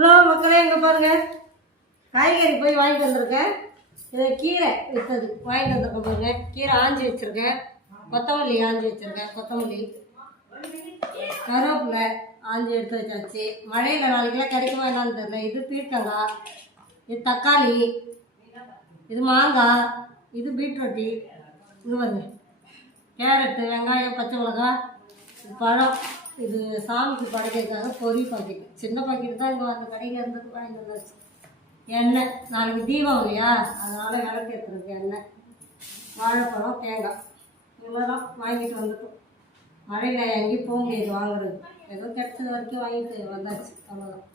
Hello மக்களே, இங்கே பாருங்கள், காய்கறி போய் வாங்கிட்டு வந்திருக்கேன். இது கீரை விற்றது வாங்கிட்டு வந்திருக்கேன். பாருங்கள், கீரை ஆஞ்சி வச்சுருக்கேன், கொத்தமல்லி ஆஞ்சி வச்சுருக்கேன், கொத்தமல்லி, கருவேப்பிலை ஆஞ்சி எடுத்து வச்சாச்சு. மழையில் நாளைக்கெல்லாம் கிடைக்குமா என்னான்னு தெரியல. இது பீர்க்கங்காய், இது தக்காளி, இது மாங்காய், இது பீட்ரூட்டி, இது வந்து கேரட்டு, வெங்காயம், பச்சை மிளகாய், இது பழம். இது சாமிக்கு படைக்கிறதுக்காக பொரி பாக்கெட், சின்ன பாக்கெட் தான். இங்கே அந்த கடையில் இருந்தது வாங்கிட்டு வந்தாச்சு. எண்ணெய், நாளைக்கு தீபம் இல்லையா, அதனால் விளக்கு ஏற்றுறதுக்கு எண்ணெய், வாழைப்பழம், தேங்காய், இவ்வளோதான் வாங்கிட்டு வந்துட்டோம். மழையில் எங்கேயும் போக முடியாது வாங்குறது. ஏதோ கிடைச்சது வரைக்கும் வாங்கிட்டு வந்தாச்சு, அவ்வளோதான்.